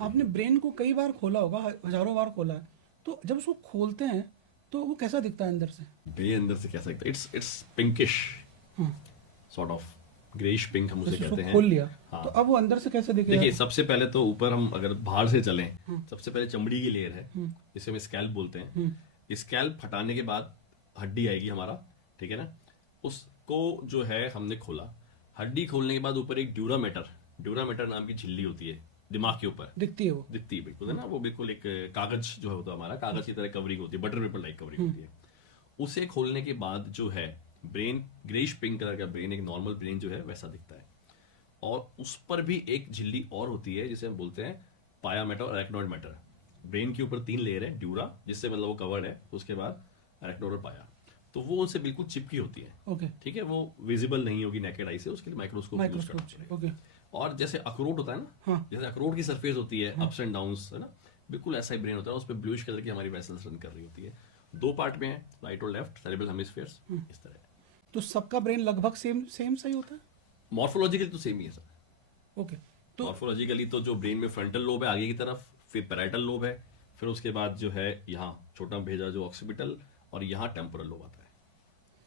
आपने ब्रेन को कई बार खोला होगा, हजारों बार खोला है, तो जब उसको खोलते हैं तो वो कैसा दिखता है अंदर से? ब्रेन अंदर से कैसा दिखता है? इट्स पिंकिश, हाँ। सॉर्ट ऑफ ग्रेइश पिंक हम उसे जैसे उसको कहते हैं। खोल लिया हाँ। तो अब वो अंदर से कैसे दिखेगा? देखिए, सबसे पहले तो ऊपर हम अगर बाहर से चलें, सबसे पहले चमड़ी की लेयर है, जिसे हम स्कैल्प बोलते हैं। स्कैल्प हटाने के बाद हड्डी आएगी हमारा, ठीक है ना। उसको जो है हमने खोला, हड्डी खोलने के बाद ऊपर एक ड्यूरामेटर नाम की झिल्ली होती है दिमाग के ऊपर। दिखती है वो? दिखती है, बिल्कुल है ना, वो बिल्कुल एक कागज जो होता है हमारा, कागज की तरह कवरिंग होती है, बटर पेपर लाइक कवरिंग होती है। उसे खोलने के बाद जो है ब्रेन, ग्रेइश पिंक कलर का ब्रेन, एक नॉर्मल ब्रेन जो है वैसा दिखता है। और उस पर भी एक झिल्ली और होती है जिसे हम बोलते हैं पाया मैटर और अरेक्नॉइड मैटर। ब्रेन के ऊपर 3 लेयर है, ड्यूरा जिससे मतलब वो कवर्ड है, उसके बाद अरेक्नॉइड और पाया, तो वो उनसे बिल्कुल चिपकी होती है। ओके। ठीक है, वो विजिबल नहीं होगी नेकेड आई से, उसके लिए माइक्रोस्कोप यूज करना माइक्रोस्कोप। पड़ेगा। ओके। और जैसे अखरोट होता है ना, हाँ। जैसे अखरोट की सरफेस होती है, अप्स एंड डाउन्स, है ना, बिल्कुल ऐसा ही ब्रेन होता है। उस पर ब्लूइश कलर की हमारी वेसल्स रन कर रही होती है। 2 पार्ट में है, राइट और लेफ्ट सेरेब्रल हेमिस्फीयर्स, इस तरह। तो सबका ब्रेन लगभग सेम सेम सही होता है? मॉर्फोलॉजिकली तो सेम ही है सर। ओके। तो मॉर्फोलॉजिकली तो जो ब्रेन में फ्रंटल लोब है आगे की तरफ, फिर पैराइटल लोब है, फिर उसके बाद जो है यहाँ छोटा भेजा जो ऑक्सीपिटल, और यहाँ टेम्पोरल लोब आता है।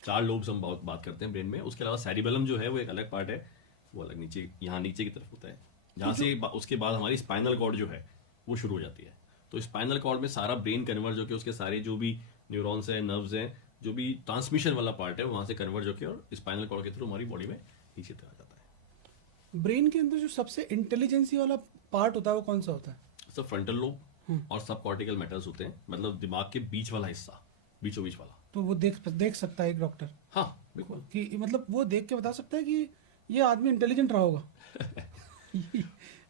4 लोब्स हम बहुत बात करते हैं ब्रेन में। उसके अलावा सैरिबेलम जो है वो एक अलग पार्ट है, वो अलग नीचे, यहाँ नीचे की तरफ होता है, जहाँ से उसके बाद हमारी स्पाइनल कॉर्ड जो है वो शुरू हो जाती है। तो स्पाइनल कॉर्ड में सारा ब्रेन कन्वर्ज होकर उसके सारे जो भी न्यूरॉन्स हैं, नर्व्स हैं, जो भी ट्रांसमिशन वाला पार्ट है, वहाँ से कन्वर्ज होकर और स्पाइनल कॉर्ड के थ्रू हमारी बॉडी में नीचे तक आ जाता है। ब्रेन के अंदर जो सबसे इंटेलिजेंसी वाला पार्ट होता है वो कौन सा होता है? सब फ्रंटल लोब और सब कॉर्टिकल मैटर्स होते हैं, मतलब दिमाग के बीच वाला हिस्सा, बीचों बीच वाला। तो वो देख देख सकता है एक डॉक्टर हाँ बिल्कुल। कि मतलब वो देख के बता सकता है कि ये आदमी इंटेलिजेंट रहा होगा?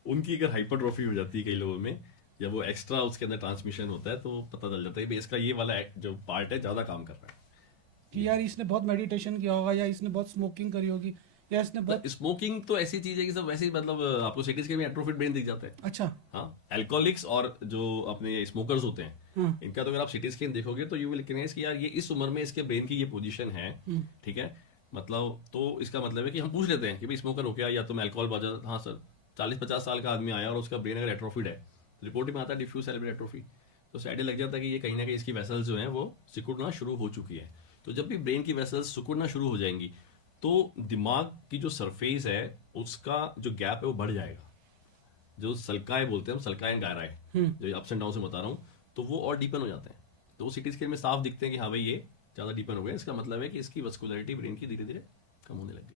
उनकी अगर हाइपरट्रॉफी हो जाती है कई लोगों में, या वो एक्स्ट्रा उसके अंदर ट्रांसमिशन होता है, तो पता चल जाता है कि इसका ये वाला जो पार्ट है ज्यादा काम कर रहा है। कि यार इसने बहुत मेडिटेशन किया होगा, या इसने बहुत स्मोकिंग करी होगी, या इसने बहुत। स्मोकिंग तो ऐसी चीज है कि सब वैसे ही, मतलब आपको सिटी स्कैन में एट्रोफिड ब्रेन दिख जाता है। अच्छा। हाँ, एल्कोहलिक्स और जो अपने स्मोकर्स होते हैं, हाँ। इनका तो अगर आप सिटी स्कैन देखोगे तो यू विल रिकॉग्नाइज कि यार ये इस उम्र में इसके ब्रेन की ये पोजीशन है, ठीक है। मतलब तो इसका मतलब है कि हम पूछ लेते हैं कि भाई स्मोकर हो क्या, या तुम अल्कोहल बाजार। हाँ सर, 40-50 साल का आदमी आया और उसका ब्रेन अगर एट्रोफिड है, रिपोर्ट में आता है डिफ्यूज सेरेब्रल एट्रोफी, तो उससे आइडिया लग जाता है कि ये कहीं ना कहीं इसकी वेसल्स जो हैं वो सिकुड़ना शुरू हो चुकी है। तो जब भी ब्रेन की वेसल्स सिकुड़ना शुरू हो जाएंगी, तो दिमाग की जो सरफेस है उसका जो गैप है वो बढ़ जाएगा। जो सल्काए बोलते हैं हम, सल्काए एंड गायराए, जो अप्स एंड डाउन से बता रहा हूँ, तो वो और डीपन हो जाते हैं। तो वो सिटी स्कैन में साफ दिखते हैं कि हाँ भाई ये ज्यादा डीपन हो गया। इसका मतलब है कि इसकी वस्कुलरिटी ब्रेन की धीरे धीरे कम होने लगी।